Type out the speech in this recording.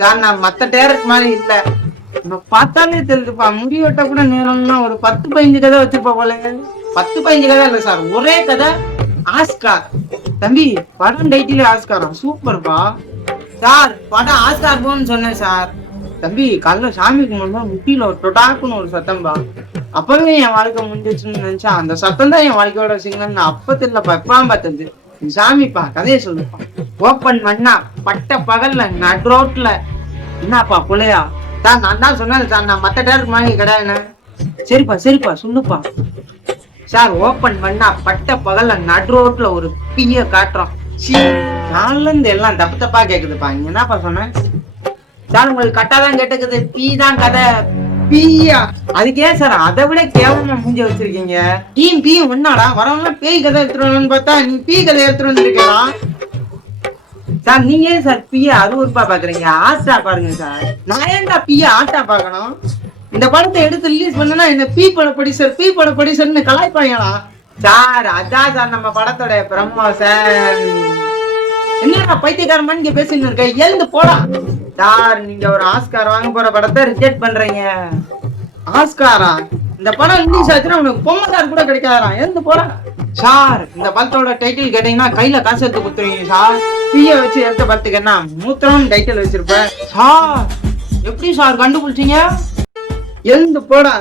Sir நான் மத்த direct மாதிரி இல்ல. இப்ப பார்த்தாலே தெரியுதுப்பா, முடி வெட்ட கூட நேரம்னா ஒரு 10-15 கதை வச்சிருப்பா போல. 10-15 கதை இல்ல சார், ஒரே கதை. ஆஸ்கார் தம்பி, படம் டைட்டிலே ஆஸ்காரா, சூப்பர்ப்பா. சார் படம் ஆஸ்கார் போன்னு சொன்னேன் சார். தம்பி காலைல சாமி கும்பிடுமா முட்டியில ஒரு டொடாக்குன்னு ஒரு சத்தம்பா. அப்பவே என் வாழ்க்கை முடிஞ்சிச்சுன்னு நினைச்சா அந்த சத்தம் தான் என் வாழ்க்கையோட சிங்கம்னு அப்பத்துல இல்லப்பா, எப்பலாம் பார்த்தது. சாமிப்பா கதையை சொல்லுப்பா. ஓப்பன் பண்ணா பட்ட பகல்ல நட் ரோட்ல. என்னப்பா புள்ளையா? சார் நான் தான் சொன்னேன் சார், நான் மத்த டேரக்ட் மாதிரி கிடையாது. சரிப்பா சரிப்பா சொல்லுப்பா. சார் ஓப்பன் பண்ணா பட்ட பகல்ல நட் ரோட்ல ஒரு பீய காட்டுறோம். நாள்ல இருந்து எல்லாம் தப்பு தப்பா கேக்குதுப்பா. நீங்க என்னப்பா சொன்ன சார்? உங்களுக்கு கட்டாதான் கேட்டுக்குது, பீ தான் கதை. பீயா? அதுக்கே சார் அதை விட கேவலமா மூஞ்சி வச்சிருக்கீங்க. பீ ஒன்னாடா வரவங்க பேய் கதை எடுத்துருவான்னு பார்த்தா நீ பீ கதை எடுத்துட்டு வந்திருக்கா சார். நீங்க ஏன் சார் பீய அறுவருப்பா பாக்குறீங்க? ஆஸ்டா பாருங்க சார். நான் ஏன்டா பீய ஆஸ்டா பாக்கணும்? இந்த படத்தை எடுத்து ரிலீஸ் பண்ணனா இந்த பீ பட ப்ரொடியூசர்னு கலாய்ப்பாங்களா சார்? அதான் சார் நம்ம படத்தோட ப்ரமோஷன். என்ன பைத்தியக்காரன் பண்ணி இங்க பேசிட்டு இருக்க? எழுந்து போடா சார். நீங்க ஒரு ஆஸ்கார் வாங்க போற படத்தை ரிஜெக்ட் பண்றீங்க. ஆஸ்காரா? இந்த படம் ரிலீஸ் ஆச்சுன்னா உனக்கு பொம்மைக்கார் கூட கிடைக்காதா? எழுந்து போடா சார். இந்த படத்தோட டைட்டில் கேட்டீங்கன்னா கையில காசு எடுத்து கொடுத்துருவீங்க சார். பீய வச்சு எடுத்த படத்துக்கு என்ன மூத்திரம் டைட்டில் வச்சிருப்பேன் சார். எப்படி சார் கண்டுபிடிச்சீங்க? எழுந்து போடா.